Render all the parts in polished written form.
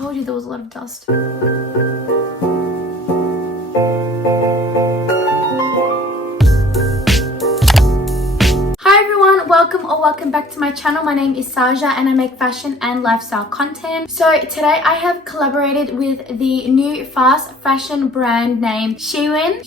told you there was a lot of dust. Welcome back to my channel. My name is Saja and I make fashion and lifestyle content. So today I have collaborated with the new fast fashion brand named Shewin.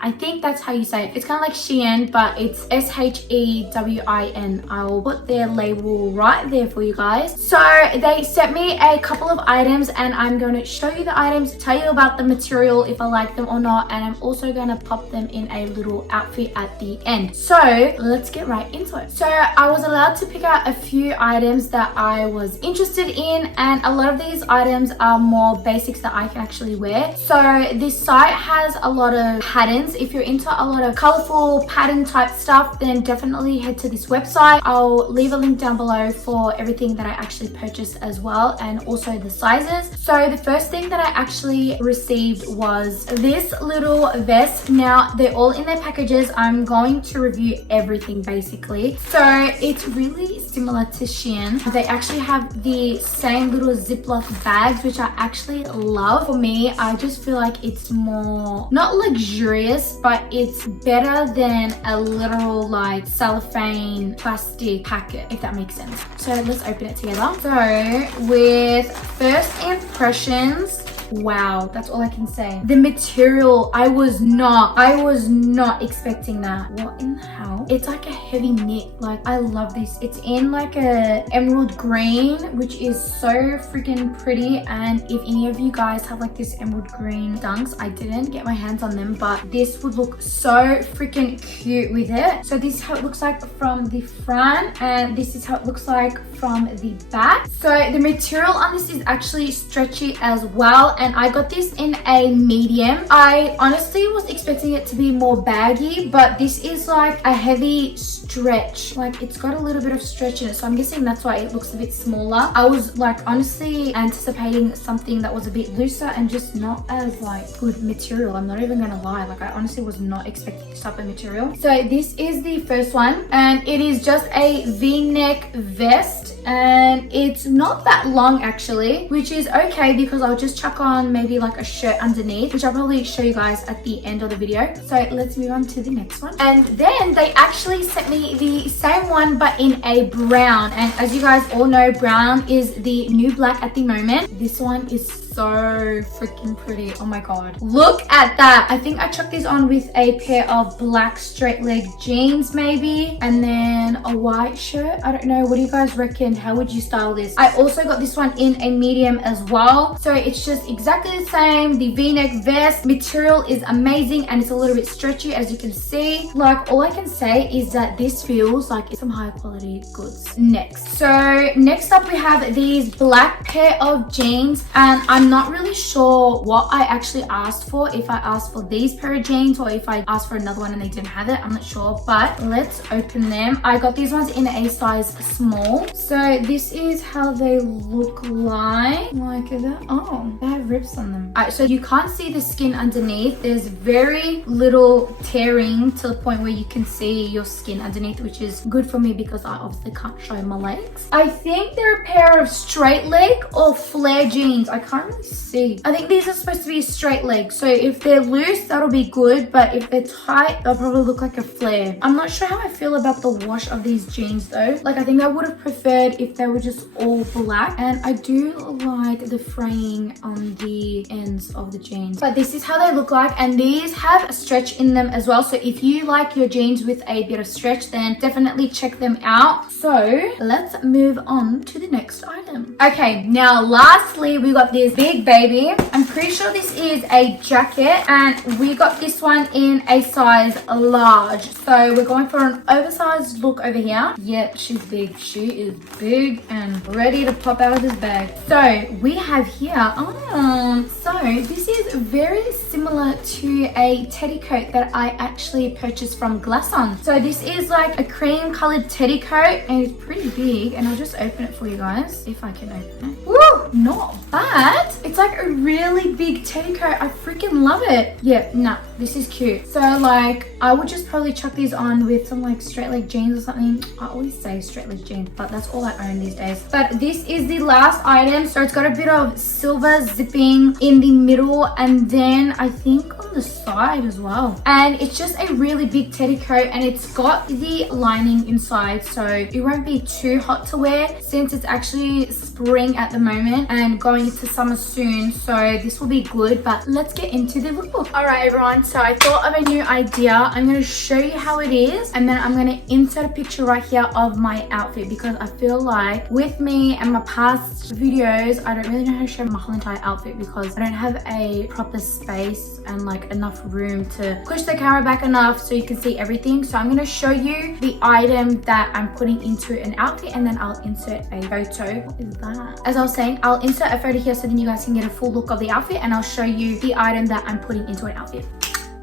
I think that's how you say it. It's kind of like Shein, but it's Shewin. I'll put their label right there for you guys. So they sent me a couple of items and I'm going to show you the items, tell you about the material, if I like them or not, and I'm also going to pop them in a little outfit at the end. So let's get right into it. So I was allowed to pick out a few items that I was interested in, and a lot of these items are more basics that I can actually wear. So this site has a lot of patterns. If you're into a lot of colorful pattern type stuff, then definitely head to this website. I'll leave a link down below for everything that I actually purchased as well, and also the sizes. So the first thing that I actually received was this little vest. Now they're all in their packages. I'm going to review everything basically. So it's really similar to Shein. They actually have the same little Ziploc bags, which I actually love. For me, I just feel like it's more, not luxurious, but it's better than a literal like cellophane plastic packet, if that makes sense. So let's open it together. So with first impressions, wow, that's all I can say. The material, I was not expecting that. What in the hell? It's like a heavy knit. Like, I love this. It's in like a emerald green, which is so freaking pretty. And if any of you guys have like this emerald green dunks, I didn't get my hands on them, but this would look so freaking cute with it. So this is how it looks like from the front, and this is how it looks like from the back. So the material on this is actually stretchy as well, and I got this in a medium. I honestly was expecting it to be more baggy, but this is like a heavy stretch. Like, it's got a little bit of stretch in it, so I'm guessing that's why it looks a bit smaller. I was like honestly anticipating something that was a bit looser and just not as like good material. I'm not even gonna lie, like I honestly was not expecting this type of material. So this is the first one, and it is just a v-neck vest, and it's not that long actually, which is okay because I'll just chuck on maybe like a shirt underneath, which I'll probably show you guys at the end of the video. So let's move on to the next one. And then they actually sent me the same one but in a brown, and as you guys all know, brown is the new black at the moment. This one is so freaking pretty. Oh my god, look at that. I think I chucked this on with a pair of black straight leg jeans maybe, and then a white shirt. I don't know, what do you guys reckon? How would you style this? I also got this one in a medium as well. So it's just exactly the same. The v-neck vest material is amazing, and it's a little bit stretchy as you can see. Like, all I can say is that this feels like it's some high quality goods. Next up we have these black pair of jeans, and I'm not really sure what I actually asked for, if I asked for these pair of jeans or if I asked for another one and they didn't have it. I'm not sure, but let's open them. I got these ones in a size small. So this is how they look like that. Oh, they have rips on them. Alright, so you can't see the skin underneath. There's very little tearing to the point where you can see your skin underneath, which is good for me because I obviously can't show my legs. I think they're a pair of straight leg or flare jeans. I can't really see. I think these are supposed to be straight legs, so if they're loose that'll be good, but if they're tight they'll probably look like a flare. I'm not sure how I feel about the wash of these jeans though. Like, I think I would have preferred if they were just all black, and I do like the fraying on the ends of the jeans. But this is how they look like, and these have a stretch in them as well, so if you like your jeans with a bit of stretch, then definitely check them out. So let's move on to the next item. Okay, now lastly we got this big baby. I'm pretty sure this is a jacket, and we got this one in a size large. So we're going for an oversized look over here. Yeah, she's big. She is big and ready to pop out of this bag. So we have here, so this is very similar to a teddy coat that I actually purchased from Glasson. So this is like a cream colored teddy coat, and it's pretty big, and I'll just open it for you guys if I can open it. Woo! not bad. It's like a really big teddy coat. I freaking love it. Yeah, nah, this is cute. So like, I would just probably chuck these on with some like straight leg jeans or something. I always say straight leg jeans, but that's all I own these days. But this is the last item. So it's got a bit of silver zipping in the middle, and then I think on the side as well. And it's just a really big teddy coat, and it's got the lining inside, so it won't be too hot to wear since it's actually spring at the moment and going into summer soon. So this will be good, but let's get into the lookbook. All right, everyone. So I thought of a new idea. I'm going to show you how it is, and then I'm going to insert a picture right here of my outfit, because I feel like with me and my past videos, I don't really know how to show my whole entire outfit because I don't have a proper space and like enough room to push the camera back enough so you can see everything. So I'm going to show you the item that I'm putting into an outfit, and then I'll insert a photo. What is that? As I was saying, I'll insert a photo here so then you guys can get a full look of the outfit, and I'll show you the item that I'm putting into an outfit.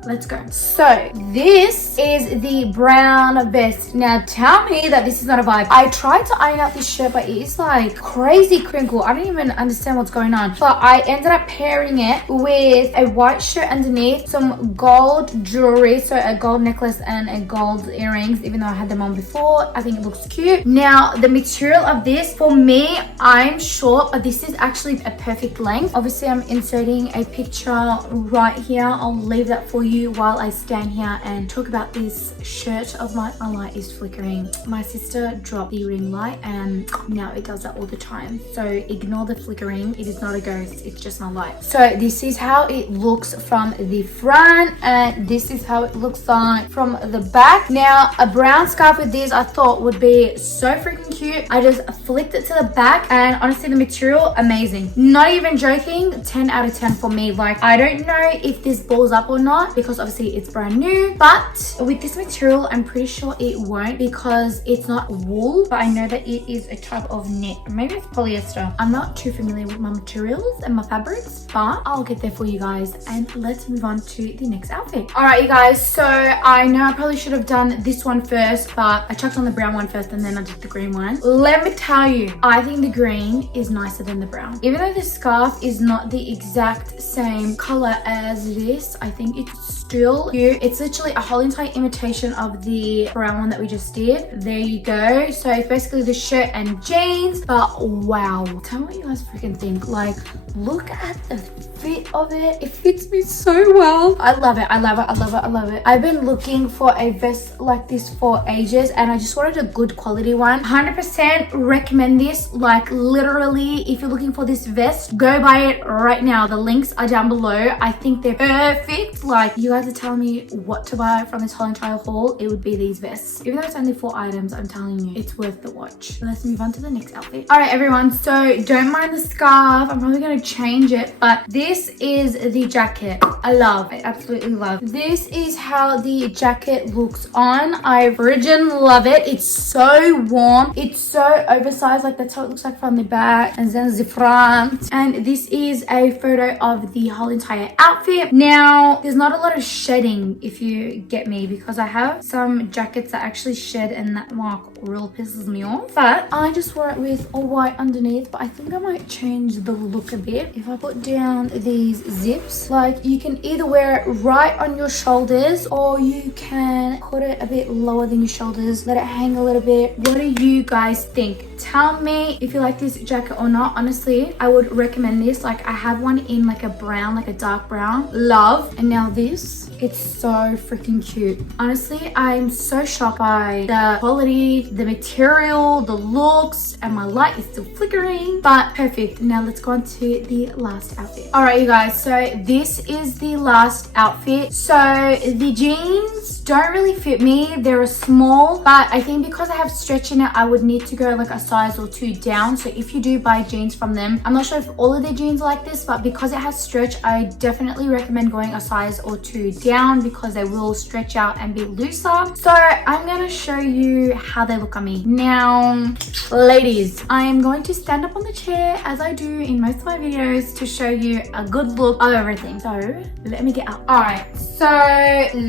Let's go. So this is the brown vest. Now tell me that this is not a vibe. I tried to iron out this shirt, but it is like crazy crinkle. I don't even understand what's going on. But I ended up pairing it with a white shirt underneath, some gold jewelry, so a gold necklace and a gold earrings, even though I had them on before. I think it looks cute. Now the material of this, for me, I'm short, but this is actually a perfect length. Obviously I'm inserting a picture right here. I'll leave that for you while I stand here and talk about this shirt of mine. My light is flickering. My sister dropped the ring light and now it does that all the time, so ignore the flickering. It is not a ghost, it's just my light. So this is how it looks from the front, and this is how it looks like from the back. Now a brown scarf with this I thought would be so freaking cute. I just flicked it to the back, and honestly the material, amazing. Not even joking, 10 out of 10 for me. Like, I don't know if this balls up or not because obviously it's brand new, but with this material I'm pretty sure it won't because it's not wool, but I know that it is a type of knit. Maybe it's polyester. I'm not too familiar with my materials and my fabrics, but I'll get there for you guys, and let's move on to the next outfit. All right, you guys, so I know I probably should have done this one first, but I chucked on the brown one first and then I did the green one. Let me tell you, I think the green is nicer than the brown. Even though the scarf is not the exact same color as this, I think it's still cute. It's literally a whole entire imitation of the brown one that we just did. There you go. So it's basically the shirt and jeans, but wow, tell me what you guys freaking think. Like, look at the fit of it. It fits me so well. I love it. I love it. I love it. I love it. I've been looking for a vest like this for ages, and I just wanted a good quality one. 100% recommend this. Like, literally, if you're looking for this vest, go buy it right now. The links are down below. I think they're perfect. Like, you guys are telling me what to buy from this whole entire haul, it would be these vests. Even though it's only 4 items, I'm telling you, it's worth the watch. Let's move on to the next outfit. All right, everyone, so don't mind the scarf. I'm probably going to change it, but this is the jacket. I absolutely love. This is how the jacket looks on. I freaking love it. It's so warm. It's so oversized. Like, that's how it looks like from the back and then the front. And this is a photo of the whole entire outfit. Now, there's not a lot of shedding, if you get me, because I have some jackets that actually shed, and that mark real pisses me off. But I just wore it with all white underneath, but I think I might change the look a bit. If I put down these zips, like, you can either wear it right on your shoulders or you can put it a bit lower than your shoulders, let it hang a little bit. What do you guys think? Tell me if you like this jacket or not. Honestly, I would recommend this. Like, I have one in like a brown, like a dark brown. Love. And now this, it's so freaking cute. Honestly, I'm so shocked by the quality, the material, the looks, and my light is still flickering, but perfect. Now let's go on to the last outfit. All right, you guys, so this is the last outfit. So the jeans don't really fit me. They're a small, but I think because I have stretch in it, I would need to go like a size or 2 down. So if you do buy jeans from them, I'm not sure if all of their jeans are like this, but because it has stretch, I definitely recommend going a size or 2 down because they will stretch out and be looser. So I'm gonna show you how they look on me. Now, ladies, I am going to stand up on the chair as I do in most of my videos to show you a good look of everything. So let me get up. All right, so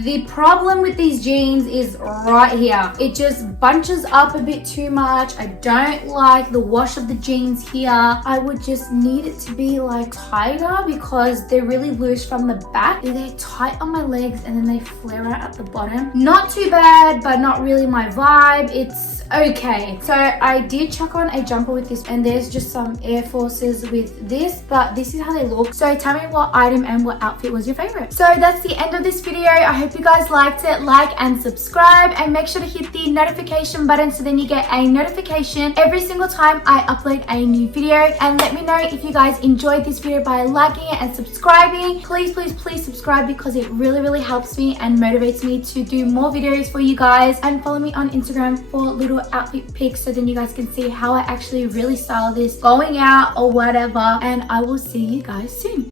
the problem with these jeans is right here. It just bunches up a bit too much. much. I don't like the wash of the jeans here. I would just need it to be like tighter because they're really loose from the back. They're tight on my legs and then they flare out at the bottom. Not too bad, but not really my vibe. It's okay. So I did chuck on a jumper with this, and there's just some Air Forces with this, but this is how they look. So tell me what item and what outfit was your favorite. So that's the end of this video. I hope you guys liked it. Like and subscribe, and make sure to hit the notification button so then you get a notification every single time I upload a new video. And let me know if you guys enjoyed this video by liking it and subscribing. Please subscribe because it really helps me and motivates me to do more videos for you guys. And follow me on Instagram for little outfit pics so then you guys can see how I actually really style this going out or whatever. And I will see you guys soon.